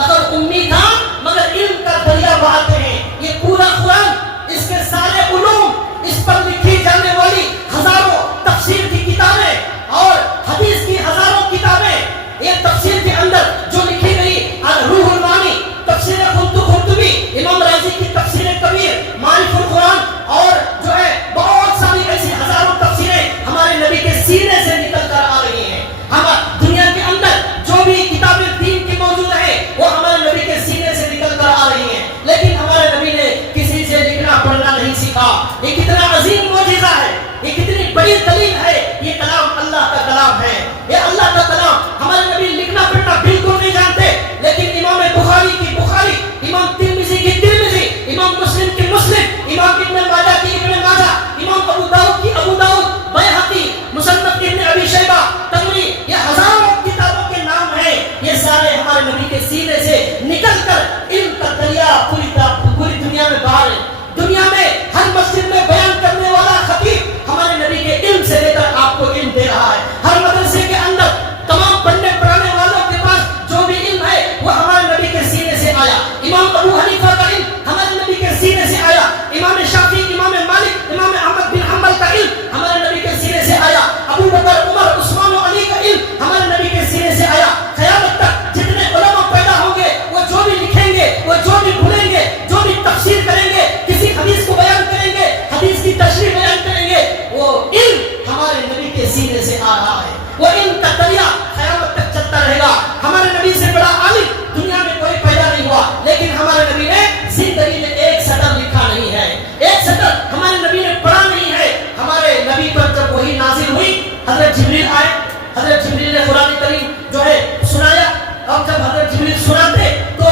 لقد امی تھا مگر علم کا دریا بہاتے ہیں. یہ پورا قرآن، اس کے سارے علوم، اس پر لکھی جانے والی ہزاروں تفسیر کی کتابیں اور حدیث کی ہزاروں کتابیں، ایک تفسیر کے اندر جو لکھی گئی روح المعانی، تفسیر قرطبی، امام رازی کی تفسیر کبیر، معارف القرآن، اور جو ہے بہت ساری ایسی ہزاروں تفسیریں ہمارے نبی کے سینے سے نکل کر آ رہی ہیں. ہم دنیا کے اندر جو بھی کتابیں دین کی موجود ہیں وہ ہمارے نبی کے سینے سے نکل کر آ رہی ہیں، لیکن ہمارے نبی نے کسی سے لکھنا پڑھنا نہیں سیکھا. یہ کتنا عظیم معجزہ ہے، یہ کتنی بڑی دلیل ہے. یہ کلام اللہ کا کلام ہے، یہ اللہ کا کلام. ہمارے نبی لکھنا پڑھنا بالکل نہیں جانتے، لیکن امام بخاری کی بخاری، امام ترمذی کی ترمذی، امام مسلم کی مسلم، امام ابن ماجہ کی ابن ماجہ، امام ابو داؤد کی ابو داؤد، بیہقی، مصنف ابن ابی شیبہ، تبری، یہ ہزاروں کتابوں کے نام ہیں. یہ سارے ہمارے نبی کے سینے سے نکل کر علم کا دریا پوری دنیا میں بہا رہے. دنیا میں ہر مسجد میں بیان کرنے والا خطیب ہمارے نبی کے علم سے لے کر آپ کو علم دے رہا ہے. ہر مدرسے کے اندر تمام پڑھنے پڑھانے والوں کے پاس جو بھی علم ہے وہ ہمارے نبی کے سینے سے آیا. امام ابو حنیفہ کا علم ہمارے نبی کے سینے سے آیا. امام شافعی، امام مالک، امام احمد بن حنبل کا علم ہمارے نبی کے سینے سے آیا. ابو بکر، عمر، عثمان و علی کا علم ہمارے نبی کے سینے سے آیا. قیامت تک جتنے علماء پیدا ہوں گے وہ جو بھی لکھیں گے، وہ جو بھی بھولیں گے، جو بھی تفسیر کریں گے، کسی حدیث کو بیان کریں گے، حدیث کی تشریح بیان کریں گے، وہ علم ہمارے نبی کے سینے سے آ رہا ہے. وہ علم کا دریا قیامت تک چلتا رہے گا. ہمارے نبی سے بڑا عالم دنیا میں کوئی پیدا نہیں ہوا، لیکن ہمارے نبی نے زندگی میں ایک سطر لکھا نہیں ہے، ایک سطر ہمارے نبی نے پڑھا نہیں ہے. ہمارے نبی پر جب وحی نازل ہوئی، حضرت جبریل آئے، حضرت جبریل نے قرآن کریم جو ہے سنایا، اور جب حضرت جبریل سناتے تو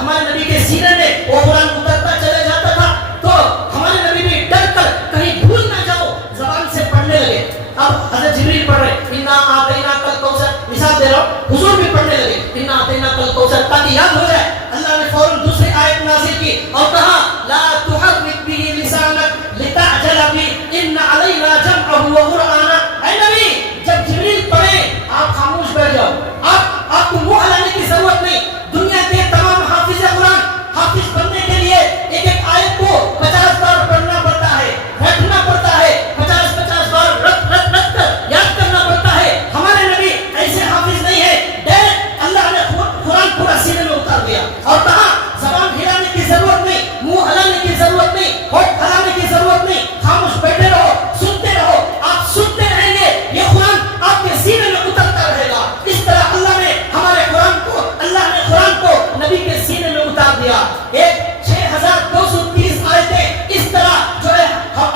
ہمارے نبی کے سینے میں وہ قرآن اترتا چلا جاتا تھا. تو ہمارے نبی بھی ڈر کر کہیں بھول نہ جاؤ زبان سے پڑھنے لگے. اب حضرت جبریل پڑھ رہے انا اعطیناک الکوثر، مثال دے رہا ہوں، حضور بھی پڑھنے لگے انا اعطیناک الکوثر تاکہ یاد ہو جائے. اللہ نے فوراً دوسری آیت نازل کی اور کہا لا تحرک به لسانک لتعجل به ان علینا جمعہ وقرآنہ. اے نبی جب جبریل پڑھے آپ خاموش بیٹھ جاؤ، آپ کو منہ ہلانے کی ضرورت نہیں. دنیا کے تمام حافظ قرآن، حافظ بننے کے لیے ایک ایک آیت کو 50 بار پڑھنا پڑتا ہے، رٹنا پڑتا ہے، 50 بار رٹ کر یاد کرنا پڑتا ہے. ہمارے نبی ایسے حافظ نہیں ہے، ڈائریکٹ اللہ نے قرآن پورا سینے میں اتار دیا اور کہا زبان ہلانے کی ضرورت نہیں، منہ ہلانے کی ضرورت نہیں، ہونٹ ہلانے کی ضرورت نہیں، خاموش بیٹھے رہو، سنتے رہو. آپ سنتے رہیں گے، یہ قرآن آپ کے سینے میں اترتا رہے گا. اس طرح اللہ نے قرآن کو نبی کے سینے میں اتار دیا. ایک 6230 آیتیں اس طرح جو ہے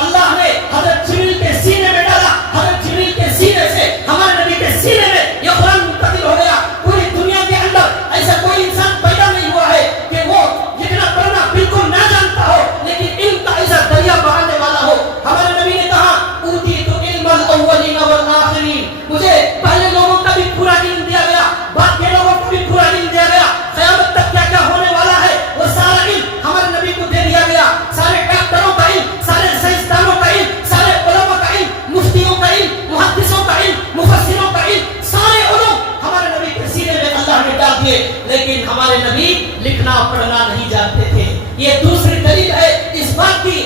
اللہ نے حضرت جبریل کے سینے میں ڈالا. حضرت جبریل کے سینے سے ہمارے نبی کے سینے میں یہ قرآن منتقل ہو گیا. پوری دنیا کے اندر ایسا کوئی انسان پیدا نہیں ہوا ہے کہ وہ لکھنا پڑھنا بالکل نہ جانتا ہو، لیکن علم کا ایسا دریا بہانے والا ہو. ہمارے نبی نے کہا اوتیت علم الاولین والآخرین، مجھے پہلے لوگوں کا بھی پورا علم دیا گیا، بعد کے لوگوں کو بھی پورا علم دیا گیا. قیامت تک کیا کیا ہونے والا ہے وہ سارا علم ہمارے نبی کو دے دیا گیا. سارے ڈاکٹروں کا علم، سارے سائنسدانوں کا علم، سارے علماء کا علم، مفتیوں کا علم، محدثوں کا علم، مفسروں کا علم، سارے علوم ہمارے نبی کے سینے میں اللہ نے ڈال دیے. لیکن ہمارے نبی لکھنا پڑھنا نہیں جانتے تھے. یہ دوسری دلیل ہے اس بات کی